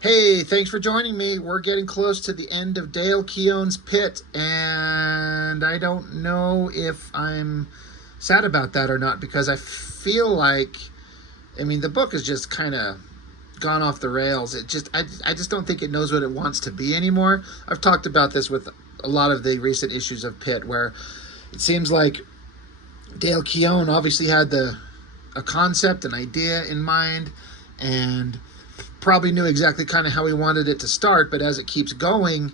Hey, thanks for joining me. We're getting close to the end of Dale Keown's PITT, and I don't know if I'm sad about that or not because I feel like, the book has just kind of gone off the rails. I just don't think it knows what it wants to be anymore. I've talked about this with a lot of the recent issues of PITT, where it seems like Dale Keown obviously had a concept, an idea in mind, and probably knew exactly kind of how he wanted it to start, but as it keeps going,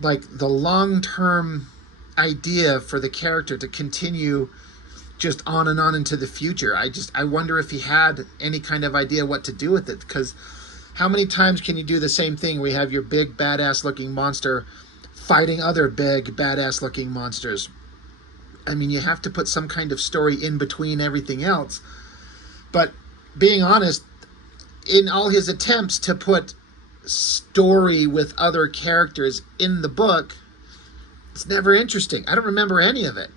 like the long-term idea for the character to continue just on and on into the future, I wonder if he had any kind of idea what to do with it, because how many times can you do the same thing where you have your big badass looking monster fighting other big badass looking monsters? You have to put some kind of story in between everything else. But being honest, in all his attempts to put story with other characters in the book, it's never interesting. I don't remember any of it.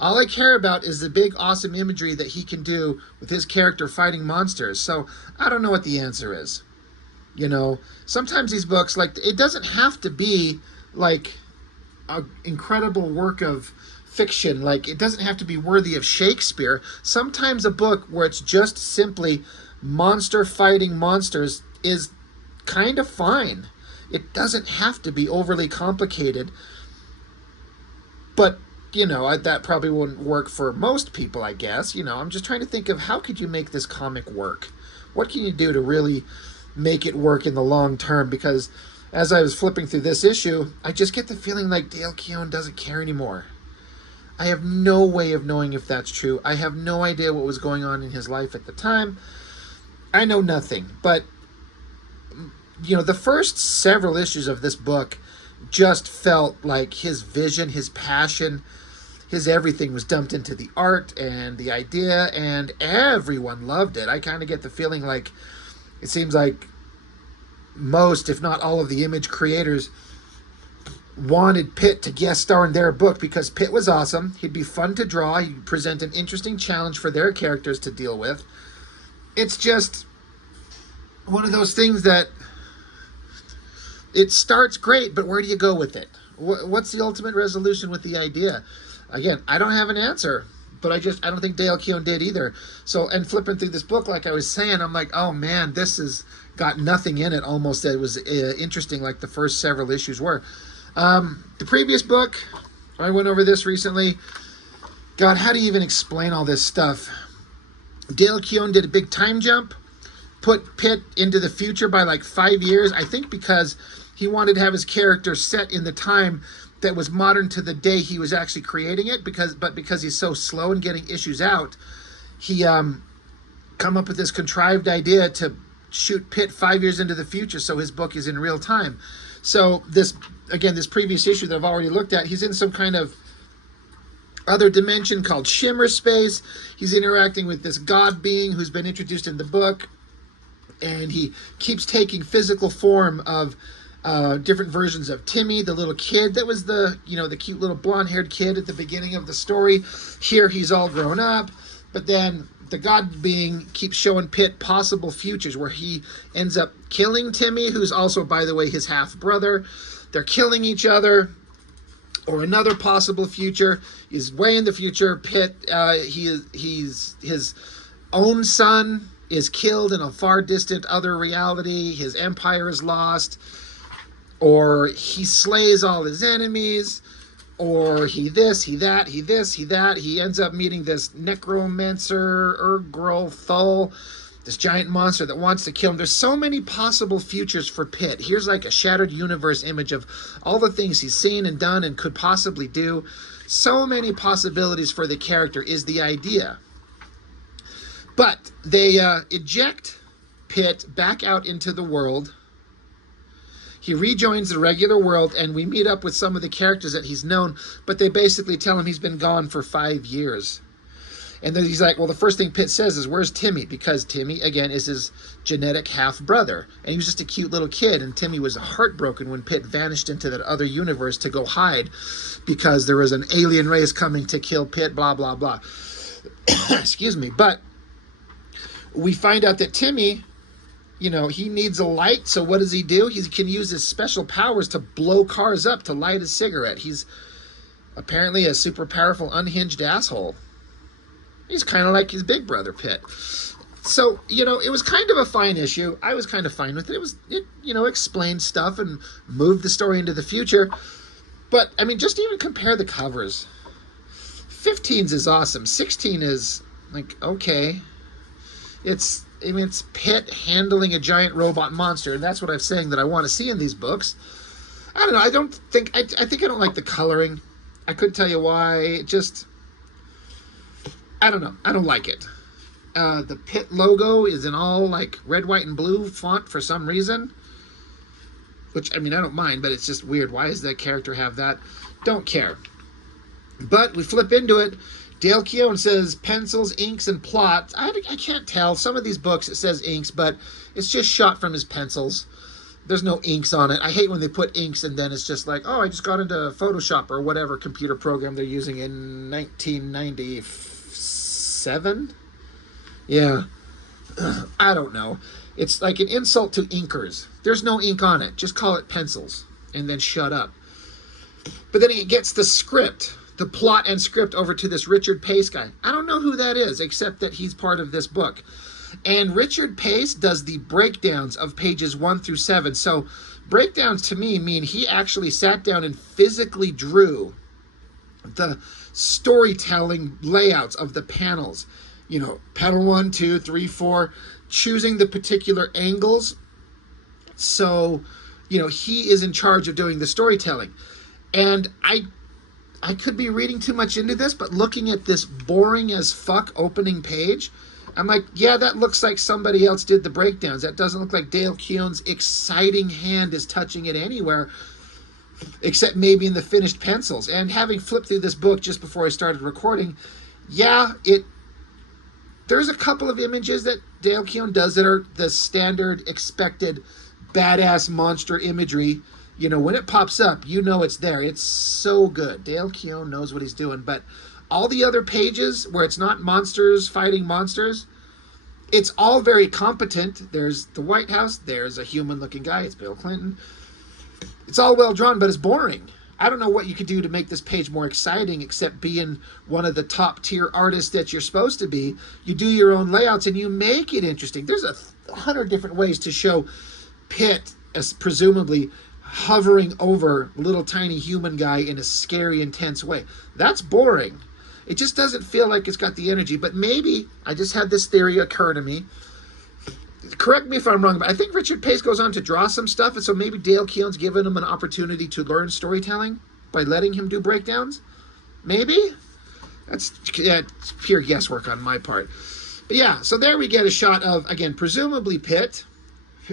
All I care about is the big awesome imagery that he can do with his character fighting monsters. So I don't know what the answer is. Sometimes these books, like, it doesn't have to be like an incredible work of fiction. Like, it doesn't have to be worthy of Shakespeare. Sometimes a book where it's just simply monster fighting monsters is kind of fine. It doesn't have to be overly complicated. But, that probably wouldn't work for most people, I guess. I'm just trying to think of how could you make this comic work? What can you do to really make it work in the long term? Because as I was flipping through this issue, I just get the feeling like Dale Keown doesn't care anymore. I have no way of knowing if that's true. I have no idea what was going on in his life at the time. I know nothing. But, the first several issues of this book just felt like his vision, his passion, his everything was dumped into the art and the idea, and everyone loved it. I kind of get the feeling like it seems like most, if not all, of the Image creators wanted PITT to guest star in their book because PITT was awesome. He'd be fun to draw. He'd present an interesting challenge for their characters to deal with. It's just one of those things that it starts great, but where do you go with it? What's the ultimate resolution with the idea? Again, I don't have an answer, but I don't think Dale Keown did either. So, and flipping through this book, like I was saying, I'm like, oh man, this has got nothing in it almost that was interesting like the first several issues were. The previous book, I went over this recently. God, how do you even explain all this stuff? Dale Keown did a big time jump, put PITT into the future by like 5 years, I think because he wanted to have his character set in the time that was modern to the day he was actually creating it, because he's so slow in getting issues out, he come up with this contrived idea to shoot PITT 5 years into the future so his book is in real time. So this previous issue that I've already looked at, he's in some kind of other dimension called Shimmer Space. He's interacting with this god being who's been introduced in the book, and he keeps taking physical form of different versions of Timmy, the little kid that was the cute little blonde-haired kid at the beginning of the story. Here he's all grown up, but then the god being keeps showing PITT possible futures where he ends up killing Timmy, who's also, by the way, his half-brother. They're killing each other. Or another possible future is way in the future. PITT, he's his own son is killed in a far distant other reality. His empire is lost. Or he slays all his enemies. Or he this, he that, he this, he that. He ends up meeting this necromancer, Urgrel Thul, this giant monster that wants to kill him. There's so many possible futures for PITT. Here's like a shattered universe image of all the things he's seen and done and could possibly do. So many possibilities for the character is the idea. But they eject PITT back out into the world. He rejoins the regular world, and we meet up with some of the characters that he's known, but they basically tell him he's been gone for 5 years. And then he's like, well, the first thing PITT says is, where's Timmy? Because Timmy, again, is his genetic half-brother. And he was just a cute little kid, and Timmy was heartbroken when PITT vanished into that other universe to go hide because there was an alien race coming to kill PITT, blah, blah, blah. Excuse me. But we find out that Timmy you know, he needs a light, so what does he do? He can use his special powers to blow cars up to light a cigarette. He's apparently a super powerful, unhinged asshole. He's kind of like his big brother, Pitt. So, you know, it was kind of a fine issue. I was kind of fine with it. It you know, explained stuff and moved the story into the future. But, I mean, just even compare the covers. 15's is awesome. 16 is, like, okay. It's Pitt handling a giant robot monster, and that's what I'm saying that I want to see in these books. I don't know. I think I don't like the coloring. I couldn't tell you why. It just, I don't know. I don't like it. The Pitt logo is in all, like, red, white, and blue font for some reason. Which, I mean, I don't mind, but it's just weird. Why does that character have that? Don't care. But we flip into it. Dale Keown says pencils, inks, and plot. I can't tell. Some of these books it says inks, but it's just shot from his pencils. There's no inks on it. I hate when they put inks and then it's just like, oh, I just got into Photoshop or whatever computer program they're using in 1997. Yeah. I don't know. It's like an insult to inkers. There's no ink on it. Just call it pencils and then shut up. But then he gets the script, the plot and script over to this Richard Pace guy. I don't know who that is, except that he's part of this book. And Richard Pace does the breakdowns of pages 1 through 7. So breakdowns to me mean he actually sat down and physically drew the storytelling layouts of the panels. You know, panel 1, 2, 3, 4, choosing the particular angles. So, you know, he is in charge of doing the storytelling. And I could be reading too much into this, but looking at this boring as fuck opening page, I'm like, yeah, that looks like somebody else did the breakdowns. That doesn't look like Dale Keown's exciting hand is touching it anywhere, except maybe in the finished pencils. And having flipped through this book just before I started recording, yeah, there's a couple of images that Dale Keown does that are the standard expected badass monster imagery. You know, when it pops up, you know it's there. It's so good. Dale Keown knows what he's doing. But all the other pages where it's not monsters fighting monsters, it's all very competent. There's the White House. There's a human-looking guy. It's Bill Clinton. It's all well drawn, but it's boring. I don't know what you could do to make this page more exciting except being one of the top-tier artists that you're supposed to be. You do your own layouts and you make it interesting. There's 100 different ways to show Pitt as presumably hovering over little tiny human guy in a scary, intense way. That's boring. It just doesn't feel like it's got the energy. But maybe, I just had this theory occur to me. Correct me if I'm wrong, but I think Richard Pace goes on to draw some stuff, and so maybe Dale Keown's given him an opportunity to learn storytelling by letting him do breakdowns. Maybe? That's pure guesswork on my part. But yeah, so there we get a shot of, again, presumably Pitt.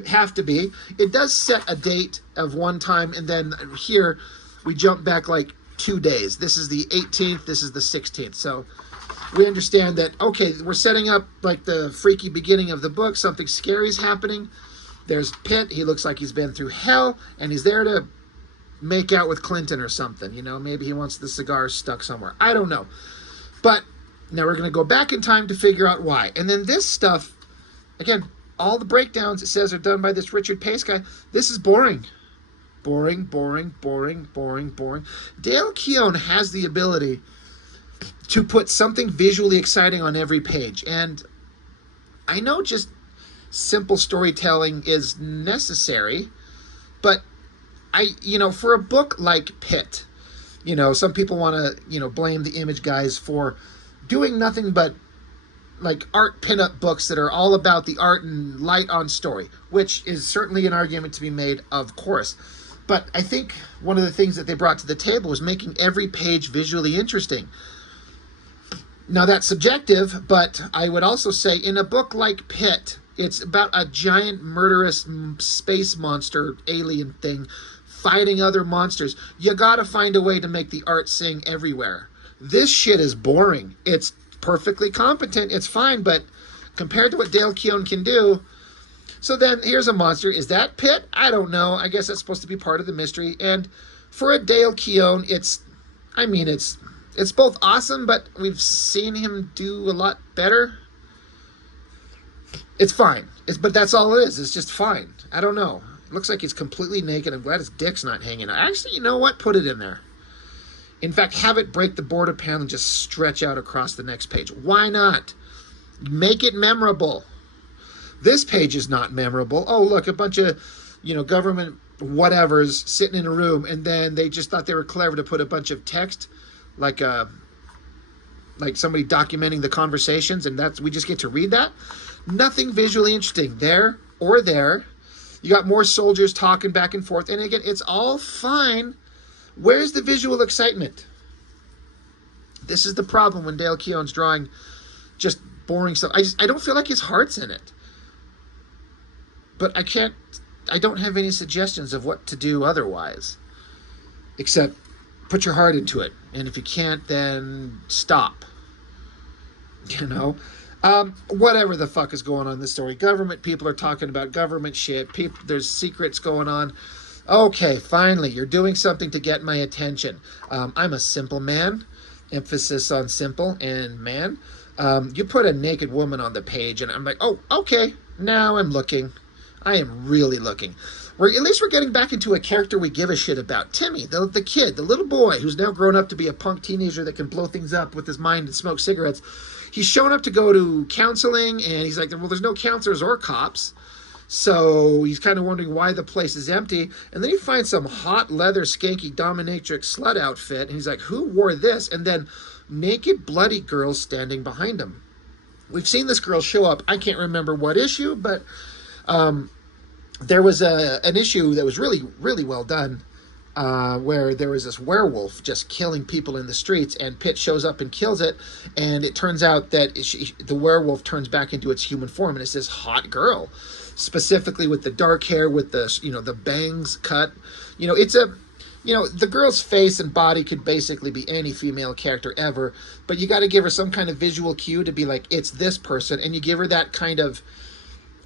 Have to be. It does set a date of one time, and then here we jump back like 2 days. This is the 18th, this is the 16th. So we understand that, okay, we're setting up like the freaky beginning of the book. Something scary is happening. There's Pitt. He looks like he's been through hell, and he's there to make out with Clinton or something. You know, maybe he wants the cigar stuck somewhere. I don't know. But now we're going to go back in time to figure out why. And then this stuff, again, all the breakdowns, it says, are done by this Richard Pace guy. This is boring. Boring, boring, boring, boring, boring. Dale Keown has the ability to put something visually exciting on every page. And I know just simple storytelling is necessary, but for a book like Pitt, some people want to, blame the Image guys for doing nothing but like art pinup books that are all about the art and light on story, which is certainly an argument to be made, of course. But I think one of the things that they brought to the table was making every page visually interesting. Now that's subjective, but I would also say in a book like Pitt, it's about a giant murderous space monster alien thing fighting other monsters. You gotta find a way to make the art sing everywhere. This shit is boring. It's perfectly competent, it's fine, but compared to what Dale Keown can do. So then here's a monster. Is that Pitt? I don't know. I guess that's supposed to be part of the mystery. And for a Dale Keown, it's both awesome, but we've seen him do a lot better. It's fine. But that's all it is. It's just fine. I don't know. It looks like he's completely naked. I'm glad his dick's not hanging out. Actually, you know what? Put it in there. In fact, have it break the border panel and just stretch out across the next page. Why not? Make it memorable. This page is not memorable. Oh, look, a bunch of, government whatevers sitting in a room, and then they just thought they were clever to put a bunch of text, like somebody documenting the conversations, and we just get to read that. Nothing visually interesting there or there. You got more soldiers talking back and forth, and again, it's all fine. Where's the visual excitement? This is the problem when Dale Keown's drawing just boring stuff. I don't feel like his heart's in it. But I don't have any suggestions of what to do otherwise. Except put your heart into it. And if you can't, then stop. Whatever the fuck is going on in this story. Government people are talking about government shit. There's secrets going on. Okay, finally, you're doing something to get my attention. I'm a simple man. Emphasis on simple and man. You put a naked woman on the page, and I'm like, oh, okay, now I'm looking. I am really looking. At least we're getting back into a character we give a shit about. Timmy, the kid, the little boy who's now grown up to be a punk teenager that can blow things up with his mind and smoke cigarettes. He's shown up to go to counseling, and he's like, well, there's no counselors or cops. So he's kind of wondering why the place is empty. And then he finds some hot leather skanky dominatrix slut outfit. And he's like, who wore this? And then naked bloody girls standing behind him. We've seen this girl show up. I can't remember what issue, but there was an issue that was really, really well done where there was this werewolf just killing people in the streets, and PITT shows up and kills it, and it turns out that the werewolf turns back into its human form, and it's this hot girl, specifically with the dark hair, with the bangs cut. The girl's face and body could basically be any female character ever, but you got to give her some kind of visual cue to be like, it's this person, and you give her that kind of,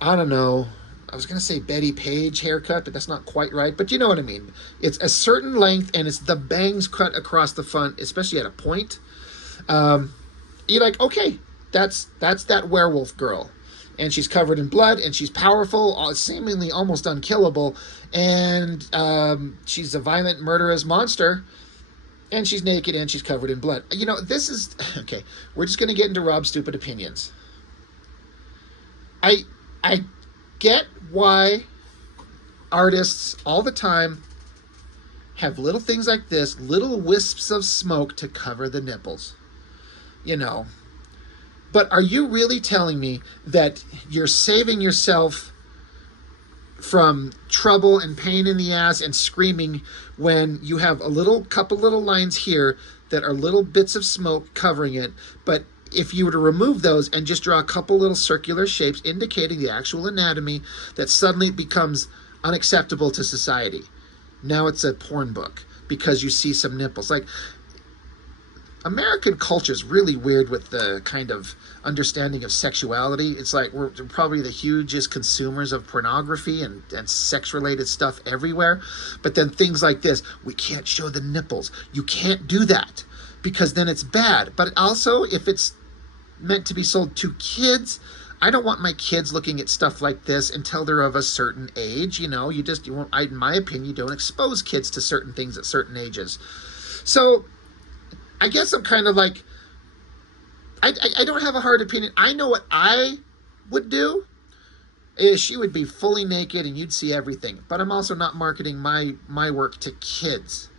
I don't know, I was going to say Betty Page haircut, but that's not quite right, but you know what I mean. It's a certain length, and it's the bangs cut across the front, especially at a point. You're like, okay, that's that werewolf girl. And she's covered in blood, and she's powerful, seemingly almost unkillable, and she's a violent, murderous monster, and she's naked, and she's covered in blood. This is... Okay, we're just going to get into Rob's stupid opinions. I get why artists all the time have little things like this, little wisps of smoke to cover the nipples. But are you really telling me that you're saving yourself from trouble and pain in the ass and screaming when you have a couple little lines here that are little bits of smoke covering it, but if you were to remove those and just draw a couple little circular shapes indicating the actual anatomy, that suddenly becomes unacceptable to society? Now it's a porn book because you see some nipples. Like, American culture is really weird with the kind of understanding of sexuality. It's like we're probably the hugest consumers of pornography and sex-related stuff everywhere. But then things like this, we can't show the nipples. You can't do that because then it's bad. But also, if it's meant to be sold to kids, I don't want my kids looking at stuff like this until they're of a certain age. You won't, in my opinion, you don't expose kids to certain things at certain ages. So I guess I'm kind of like, I don't have a hard opinion. I know what I would do is she would be fully naked and you'd see everything. But I'm also not marketing my work to kids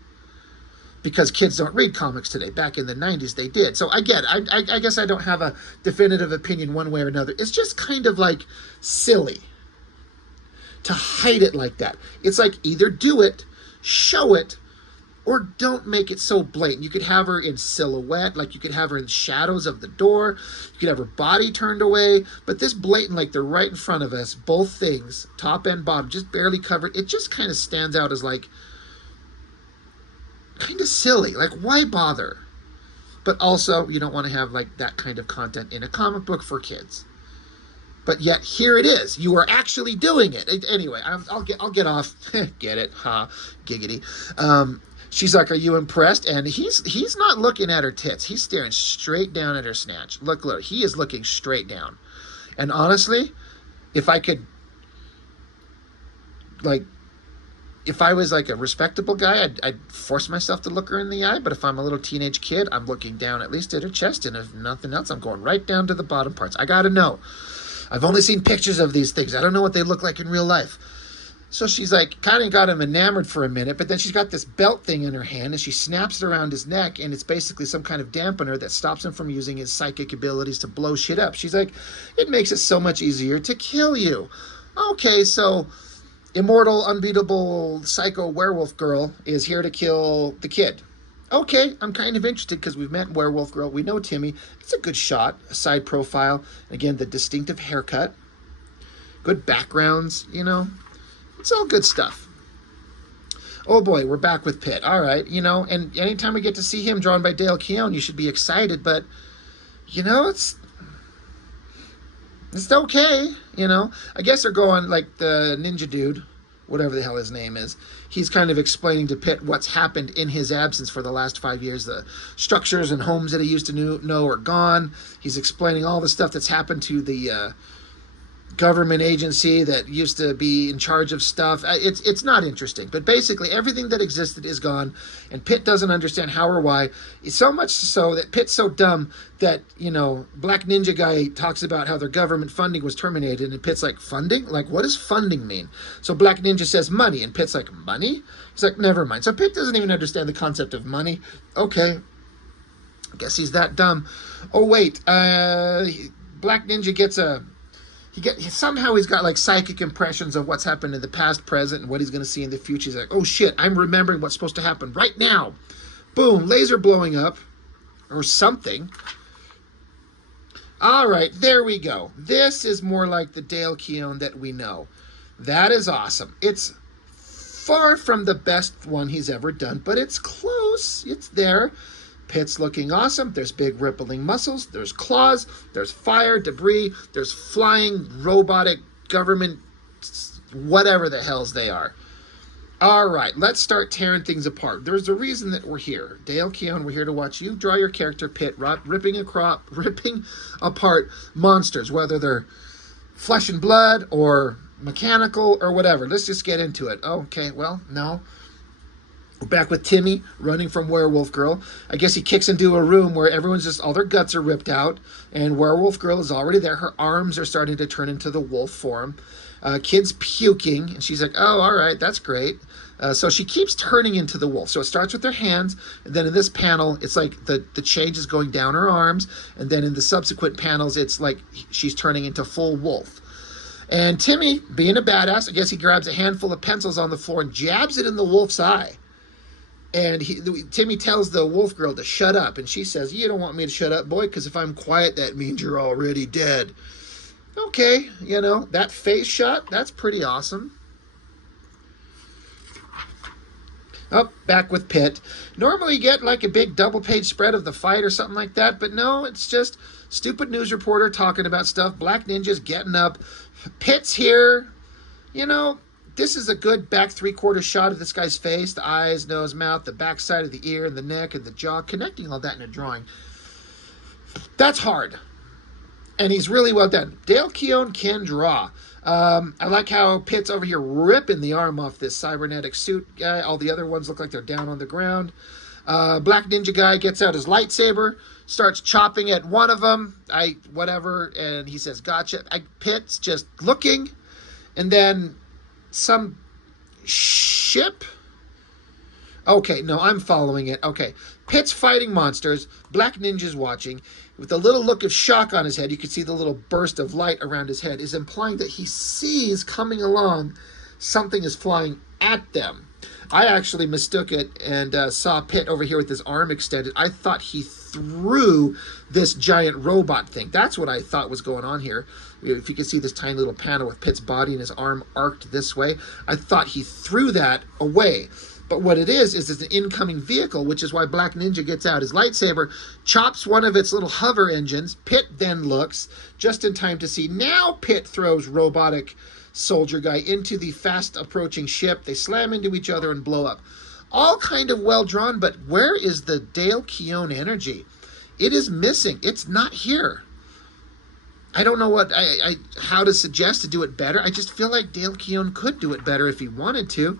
because kids don't read comics today. Back in the 90s, they did. So I get it. I guess I don't have a definitive opinion one way or another. It's just kind of like silly to hide it like that. It's like either do it, show it, or don't make it so blatant. You could have her in silhouette, like you could have her in shadows of the door. You could have her body turned away. But this blatant, like they're right in front of us, both things, top and bottom, just barely covered. It just kind of stands out as like, kind of silly. Like, why bother? But also, you don't want to have like that kind of content in a comic book for kids. But yet here it is. You are actually doing it. Anyway, I'll get off. Get it? Ha, giggity. She's like, "Are you impressed?" And he's not looking at her tits. He's staring straight down at her snatch. Look, he is looking straight down. And honestly, if I could, like, if I was like a respectable guy, I'd force myself to look her in the eye. But if I'm a little teenage kid, I'm looking down at least at her chest, and if nothing else, I'm going right down to the bottom parts. I gotta know. I've only seen pictures of these things. I don't know what they look like in real life. So she's like, kind of got him enamored for a minute, but then she's got this belt thing in her hand, and she snaps it around his neck, and it's basically some kind of dampener that stops him from using his psychic abilities to blow shit up. She's like, it makes it so much easier to kill you. Okay, so immortal, unbeatable, psycho werewolf girl is here to kill the kid. Okay, I'm kind of interested because we've met werewolf girl. We know Timmy. It's a good shot, a side profile. Again, the distinctive haircut. Good backgrounds, you know. It's all good stuff. Oh boy, we're back with Pitt. All right, you know, and anytime we get to see him drawn by Dale Keown, you should be excited, but, you know, it's okay, you know. I guess they're going, like, the ninja dude, whatever the hell his name is, he's kind of explaining to Pitt what's happened in his absence for the last 5 years. The structures and homes that he used to know are gone. He's explaining all the stuff that's happened to the government agency that used to be in charge of stuff. It's not interesting, but basically everything that existed is gone, and Pitt doesn't understand how or why. It's so much so that Pitt's so dumb that, you know, Black Ninja guy talks about how their government funding was terminated, and Pitt's like, funding? Like, what does funding mean? So Black Ninja says money, and Pitt's like, money? He's like, never mind. So Pitt doesn't even understand the concept of money. Okay, I guess he's that dumb. Oh wait, Black Ninja gets a somehow he's got like psychic impressions of what's happened in the past, present, and what he's going to see in the future. He's like, oh shit, I'm remembering what's supposed to happen right now. Boom, laser blowing up or something. All right, there we go. This is more like the Dale Keown that we know. That is awesome. It's far from the best one he's ever done, but it's close. It's there. Pitt's looking awesome. There's big rippling muscles. There's claws. There's fire, debris. There's flying robotic government, whatever the hells they are. All right, let's start tearing things apart. There's a reason that we're here. Dale Keown, we're here to watch you draw your character, Pitt, ripping apart monsters, whether they're flesh and blood or mechanical or whatever. Let's just get into it. Okay, well, no. We're back with Timmy running from Werewolf Girl. I guess he kicks into a room where everyone's just, all their guts are ripped out, and Werewolf Girl is already there. Her arms are starting to turn into the wolf form. Kid's puking, and she's like, oh, all right, that's great. So she keeps turning into the wolf. So it starts with her hands, and then in this panel, it's like the change is going down her arms, and then in the subsequent panels, it's like she's turning into full wolf. And Timmy, being a badass, I guess he grabs a handful of pencils on the floor and jabs it in the wolf's eye. And Timmy tells the wolf girl to shut up. And she says, you don't want me to shut up, boy, because if I'm quiet, that means you're already dead. Okay, you know, that face shot, that's pretty awesome. Oh, back with Pitt. Normally you get like a big double-page spread of the fight or something like that, but no, it's just stupid news reporter talking about stuff. Black Ninja's getting up. Pitt's here. You know, this is a good back three-quarter shot of this guy's face, the eyes, nose, mouth, the back side of the ear, and the neck, and the jaw, connecting all that in a drawing. That's hard. And he's really well done. Dale Keown can draw. I like how Pitt's over here ripping the arm off this cybernetic suit guy. All the other ones look like they're down on the ground. Black Ninja guy gets out his lightsaber, starts chopping at one of them. Whatever, and he says, gotcha. Pitt's just looking, and then some ship. Okay, no, I'm following it. Okay, Pitt's fighting monsters. Black Ninja's watching. With a little look of shock on his head, you can see the little burst of light around his head, is implying that he sees coming along something is flying at them. I actually mistook it and saw Pitt over here with his arm extended. I thought he threw this giant robot thing. That's what I thought was going on here. If you can see this tiny little panel with Pitt's body and his arm arced this way, I thought he threw that away. But what it is it's an incoming vehicle, which is why Black Ninja gets out his lightsaber, chops one of its little hover engines. Pitt then looks just in time to see. Now Pitt throws robotic soldier guy into the fast approaching ship. They slam into each other and blow up. All kind of well drawn, but where is the Dale Keown energy? It is missing. It's not here. I don't know how to suggest to do it better. I just feel like Dale Keown could do it better if he wanted to.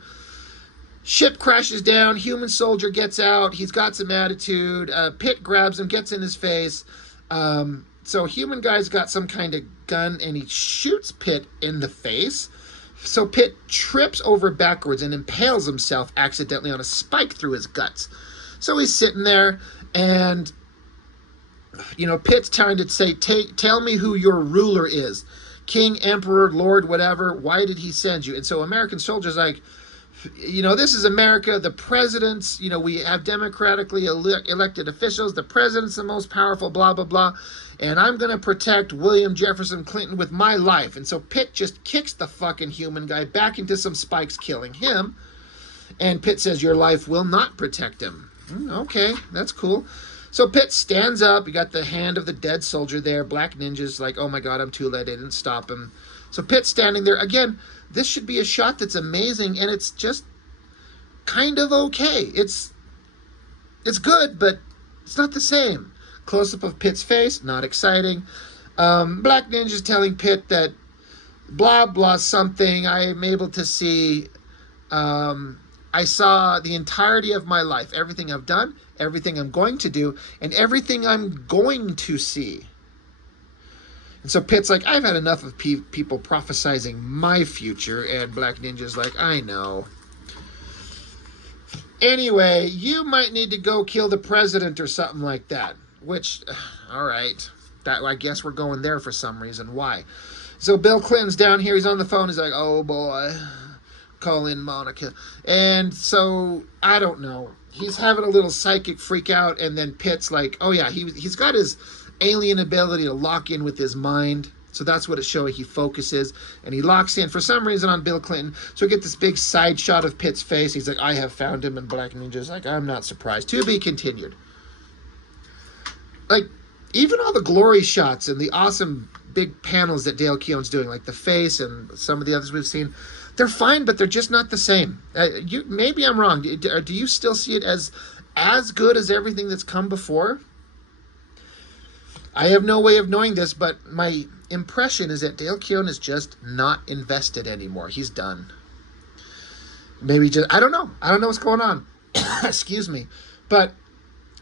Ship crashes down. Human soldier gets out. He's got some attitude. Pitt grabs him, gets in his face. So human guy's got some kind of gun, and he shoots Pitt in the face. So Pitt trips over backwards and impales himself accidentally on a spike through his guts. So he's sitting there, and Pitt's trying to say, tell me who your ruler is. King, emperor, lord, whatever. Why did he send you? And so American soldier's like, this is America. The president's, we have democratically elected officials. The president's the most powerful, blah, blah, blah. And I'm going to protect William Jefferson Clinton with my life. And so Pitt just kicks the fucking human guy back into some spikes, killing him. And Pitt says, your life will not protect him. Okay, that's cool. So Pitt stands up. You got the hand of the dead soldier there. Black Ninja's like, oh my God, I'm too late. I didn't stop him. So Pitt's standing there. Again, this should be a shot that's amazing, and it's just kind of okay. It's good, but it's not the same. Close-up of Pitt's face, not exciting. Black Ninja's telling Pitt that blah, blah, something. I am able to see... I saw the entirety of my life, everything I've done, everything I'm going to do, and everything I'm going to see. And so Pitt's like, I've had enough of people prophesizing my future, and Black Ninja's like, I know. Anyway, you might need to go kill the president or something like that. Which, all right, I guess we're going there for some reason. Why? So Bill Clinton's down here, he's on the phone, he's like, oh boy. Call in Monica. And so, I don't know. He's having a little psychic freak out, and then Pitt's like, oh yeah, he's got his alien ability to lock in with his mind. So that's what it's showing. He focuses, and he locks in for some reason on Bill Clinton. So we get this big side shot of Pitt's face. He's like, I have found him, and Black Ninja's like, I'm not surprised. To be continued. Like, even all the glory shots and the awesome big panels that Dale Keown's doing, like the face and some of the others we've seen, they're fine, but they're just not the same. Maybe I'm wrong. Do you still see it as good as everything that's come before? I have no way of knowing this, but my impression is that Dale Keown is just not invested anymore. He's done. Maybe just, I don't know. I don't know what's going on. Excuse me. But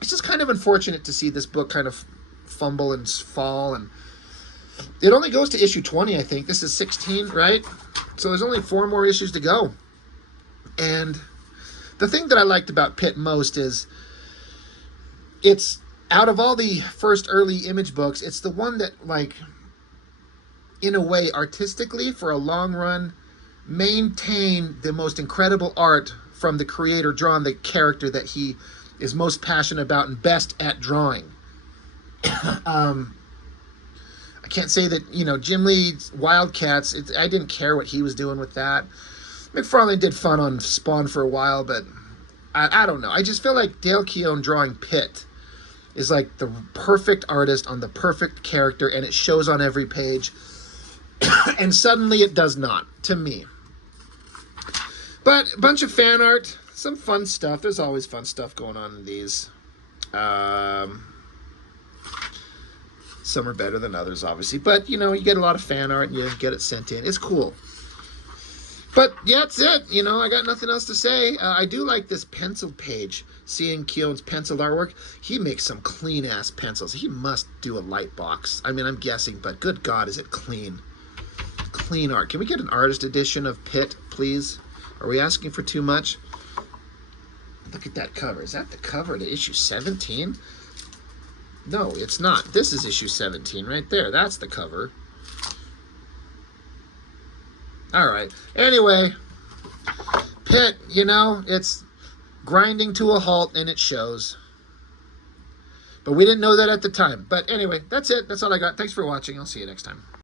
it's just kind of unfortunate to see this book kind of fumble and fall, and it only goes to issue 20, I think. This is 16, right? So there's only 4 more issues to go. And the thing that I liked about Pitt most is it's, out of all the first early Image books, it's the one that, like, in a way, artistically, for a long run, maintained the most incredible art from the creator drawing the character that he is most passionate about and best at drawing. I can't say that, Jim Lee's Wildcats, I didn't care what he was doing with that. McFarlane did fun on Spawn for a while, but I don't know. I just feel like Dale Keown drawing Pitt is like the perfect artist on the perfect character, and it shows on every page. And suddenly it does not, to me. But a bunch of fan art, some fun stuff. There's always fun stuff going on in these. Some are better than others, obviously. But, you get a lot of fan art and you get it sent in. It's cool. But, yeah, that's it. I got nothing else to say. I do like this penciled page, seeing Keown's penciled artwork. He makes some clean-ass pencils. He must do a light box. I mean, I'm guessing, but good God, is it clean. Clean art. Can we get an artist edition of Pitt, please? Are we asking for too much? Look at that cover. Is that the cover to issue 17? No, it's not. This is issue 17 right there. That's the cover. All right. Anyway, Pitt, it's grinding to a halt, and it shows. But we didn't know that at the time. But anyway, that's it. That's all I got. Thanks for watching. I'll see you next time.